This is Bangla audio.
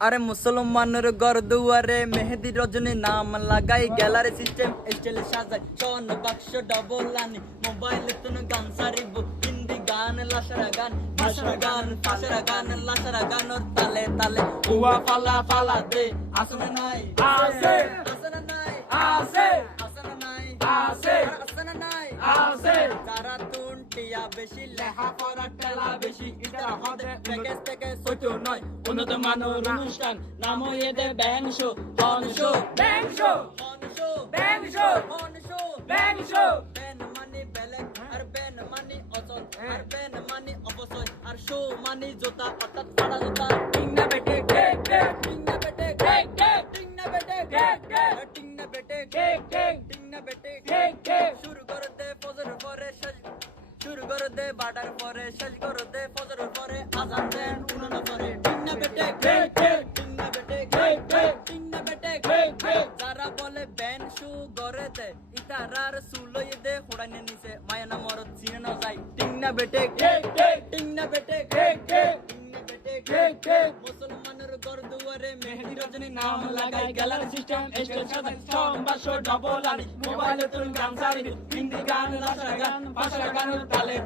আরে মুসলমানের ঘর দুয়ারে মেহেদি রজনী নাম লাগাই গ্যালারি সিস্টেম স্টাইল সাজাই স্বর্ণ বাক্স ডবল আনি মোবাইলে তুন গান সারিব হিন্দি গান লাসারা গান ভাষারা গান ফাঁসরা গান লাসারা গান ওর তালে তালে উয়া ফালা ফালা দে আসনা নাই আছে আসনা নাই আছে আসনা নাই আছে আসনা নাই আছে যারা তুনটিয়া বেশি লেহা পড়া টেলা বেশি ইটার হদে প্যাকেজ থেকে ছোট নয় উন্নত মানের অনুষ্ঠান নাম এদের ব্যাং শো হন শো ব্যাং শো অনশো ব্যাং শো অনশো ব্যাং শো বেন মানি বেলেগ আর বেন মানি অচল আর বেন মানি অপচয় আর শো মানি জোতা অর্থাৎ ফাড়া জোতা টিং না বেটে কেক কেক টিং না বেটে কেক কেক টিং না বেটে কেক কেক টিং না বেটে কেক কেক টিং না বেটে কেক কেক শুরু করে দে ফজর পরে সাজ শুরু করে দে বাটার পরে সাজ করে দে ফজর পরে আজান দেন উনানা পরে টিং না বেটে কেক কেক টিং না বেটে কেক কেক টিং না বেটে কেক কেক যারা বলে ব্যান শু গরে দে ইতারার সুলই দে হোড়াইনে নিচে মায়ানা মরদ চিনে না যাই টিং না বেটে কেক কেক টিং না বেটে কেক কেক টিং না বেটে কেক কেক মুসলমানের ঘর দুয়ারে মেহেদি রজনী নাম লাগাই গ্যালারি সিস্টেম স্টাইল সাজাই সম্বাস ডবল আনি মোবাইলে তুন গান সারি হিন্দি গান লাসা গান ভাষা গান তালে